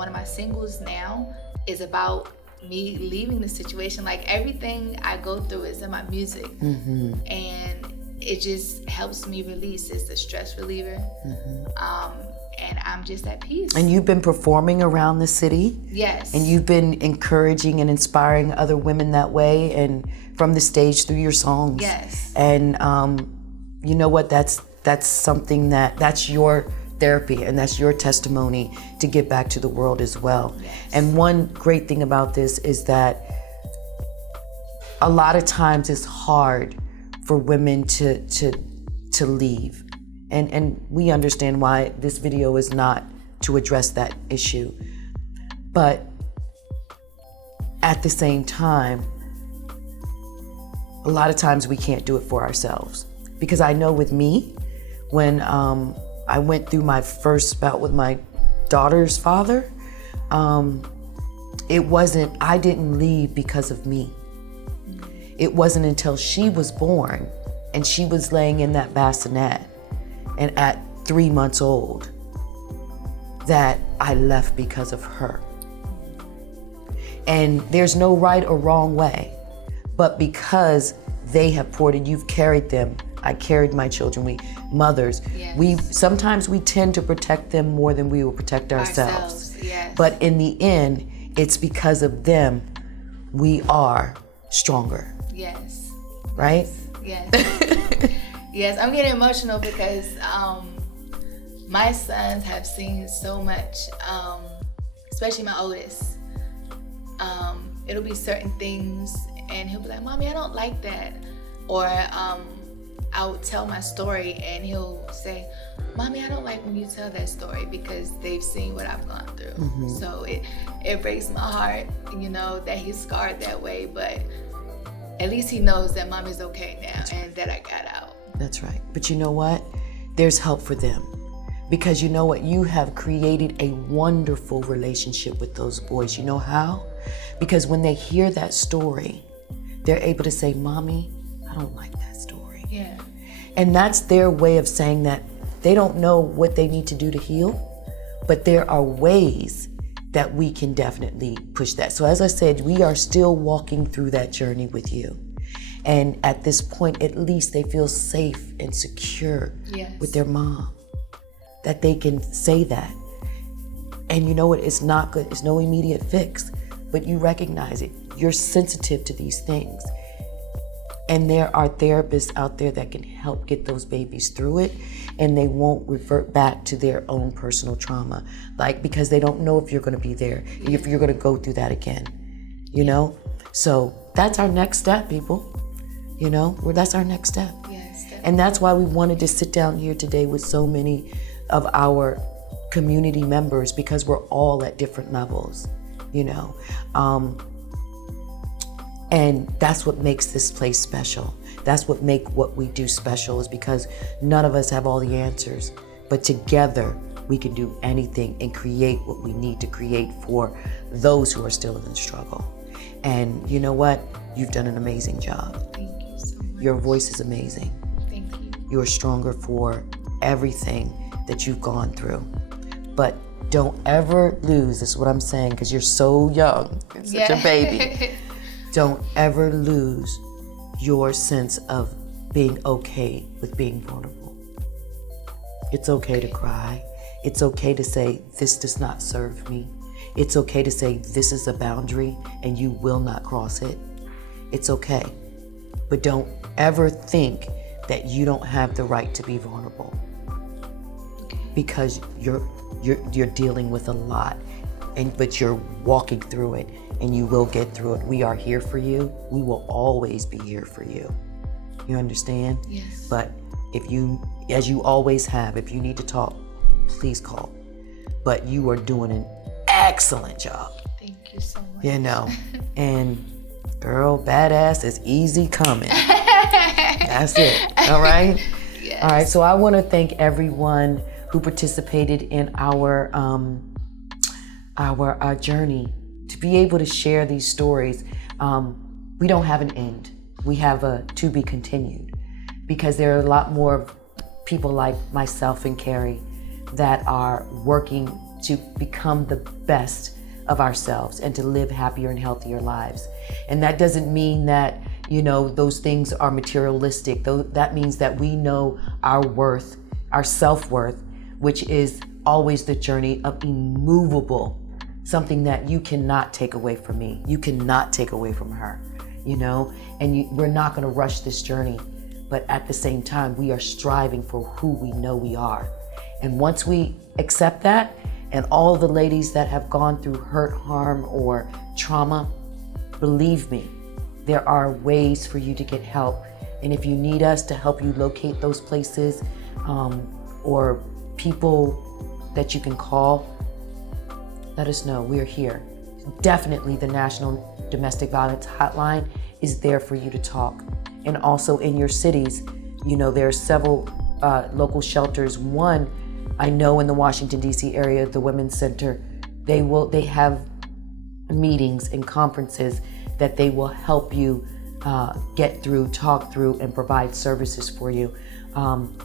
one of my singles now is about me leaving the situation. Like everything I go through is in my music, and it just helps me release. It's a stress reliever, and I'm just at peace. And you've been performing around the city. Yes. And you've been encouraging and inspiring other women that way, and from the stage through your songs. Yes. And you know what? That's something that's your therapy, and that's your testimony to give back to the world as well. Yes. And one great thing about this is that a lot of times it's hard for women to leave. And we understand why this video is not to address that issue. But at the same time, a lot of times we can't do it for ourselves. Because I know with me, when I went through my first bout with my daughter's father, I didn't leave because of me. It wasn't until she was born and she was laying in that bassinet and at 3 months old that I left because of her. And there's no right or wrong way, but because they have poured and you've carried them, I carried my children, mothers, Yes. Sometimes we tend to protect them more than we will protect ourselves. Yes. But in the end, it's because of them we are stronger. Yes. Right? Yes. Yes, I'm getting emotional because my sons have seen so much, especially my oldest. It'll be certain things and he'll be like, "Mommy, I don't like that." Or I'll tell my story and he'll say, "Mommy, I don't like when you tell that story," because they've seen what I've gone through. So it breaks my heart, that he's scarred that way, but at least he knows that Mommy's okay now and that I got out. That's right. But you know what? There's help for them. Because you know what? You have created a wonderful relationship with those boys. You know how? Because when they hear that story, they're able to say, "Mommy, I don't like that story." Yeah. And that's their way of saying that they don't know what they need to do to heal, but there are ways that we can definitely push that. So as I said, we are still walking through that journey with you. And at this point, at least they feel safe and secure with their mom, that they can say that. And you know what? It's not good. It's no immediate fix, but you recognize it. You're sensitive to these things. And there are therapists out there that can help get those babies through it, and they won't revert back to their own personal trauma, because they don't know if you're going to be there, if you're going to go through that again, So that's our next step, people. That's our next step. Yes, definitely. And that's why we wanted to sit down here today with so many of our community members, because we're all at different levels, And that's what makes this place special. That's what we do special, is because none of us have all the answers, but together we can do anything and create what we need to create for those who are still in the struggle. And you know what? You've done an amazing job. Thank you so much. Your voice is amazing. Thank you. You're stronger for everything that you've gone through. But don't ever lose, this is what I'm saying, because you're so young, you're such a baby. Don't ever lose your sense of being okay with being vulnerable. It's okay to cry. It's okay to say, "This does not serve me." It's okay to say, "This is a boundary and you will not cross it." It's okay. But don't ever think that you don't have the right to be vulnerable, because you're dealing with a lot, but you're walking through it. And you will get through it. We are here for you. We will always be here for you. You understand? Yes. But as you always have, if you need to talk, please call. But you are doing an excellent job. Thank you so much. And girl, badass is easy coming. That's it. All right? Yes. All right, so I want to thank everyone who participated in our journey. To be able to share these stories, we don't have an end. We have a to be continued, because there are a lot more people like myself and Keri that are working to become the best of ourselves and to live happier and healthier lives. And that doesn't mean that, you know, those things are materialistic. That means that we know our worth, our self-worth, which is always the journey of immovable, something that you cannot take away from me. You cannot take away from her, you know, and we're not gonna rush this journey, but at the same time, we are striving for who we know we are. And once we accept that, and all the ladies that have gone through hurt, harm, or trauma, believe me, there are ways for you to get help. And if you need us to help you locate those places, or people that you can call, let us know, we're here. Definitely the National Domestic Violence Hotline is there for you to talk. And also in your cities, you know, there are several local shelters. One, I know in the Washington, D.C. area, the Women's Center, they have meetings and conferences that they will help you get through, talk through, and provide services for you.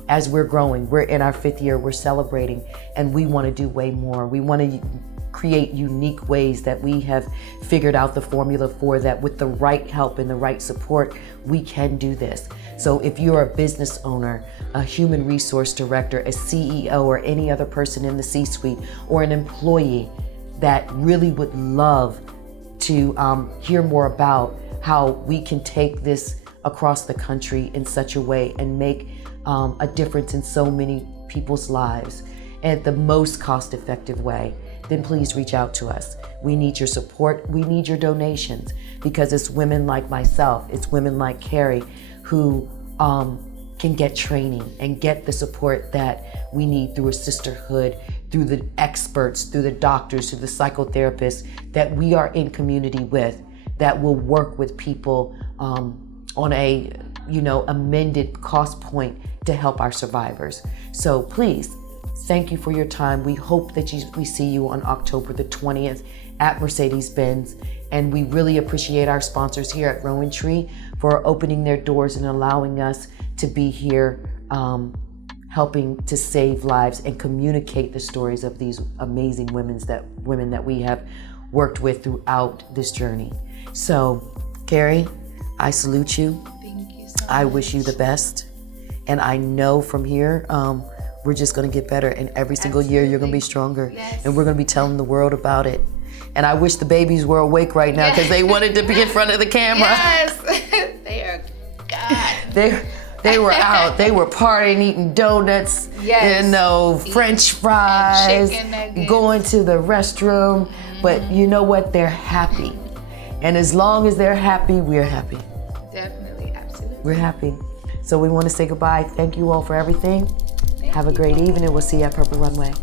As we're growing, we're in our 5th year, we're celebrating, and we want to do way more. We want to create unique ways that we have figured out the formula for, that with the right help and the right support, we can do this. So if you're a business owner, a human resource director, a CEO, or any other person in the C-suite, or an employee that really would love to hear more about how we can take this across the country in such a way and make a difference in so many people's lives at the most cost-effective way, then please reach out to us. We need your support. We need your donations, because it's women like myself, it's women like Keri who can get training and get the support that we need through a sisterhood, through the experts, through the doctors, through the psychotherapists that we are in community with, that will work with people on a, you know, amended cost point to help our survivors. So please, thank you for your time. We hope that we see you on October the 20th at Mercedes-Benz. And we really appreciate our sponsors here at Rowan Tree for opening their doors and allowing us to be here, helping to save lives and communicate the stories of these amazing women that we have worked with throughout this journey. So, Keri, I salute you. Thank you so much. I wish you the best. And I know from here, we're just gonna get better. And every single year, you're gonna be stronger. Yes. And we're gonna be telling the world about it. And I wish the babies were awake right now, because they wanted to be in front of the camera. Yes, they are God. They were out. They were partying, eating donuts, Yes. you know, French fries, chicken nuggets. going to the restroom. But you know what? They're happy. And as long as they're happy, we're happy. Definitely, absolutely. We're happy. So we want to say goodbye. Thank you all for everything. Have a great evening. We'll see you at Purple Runway.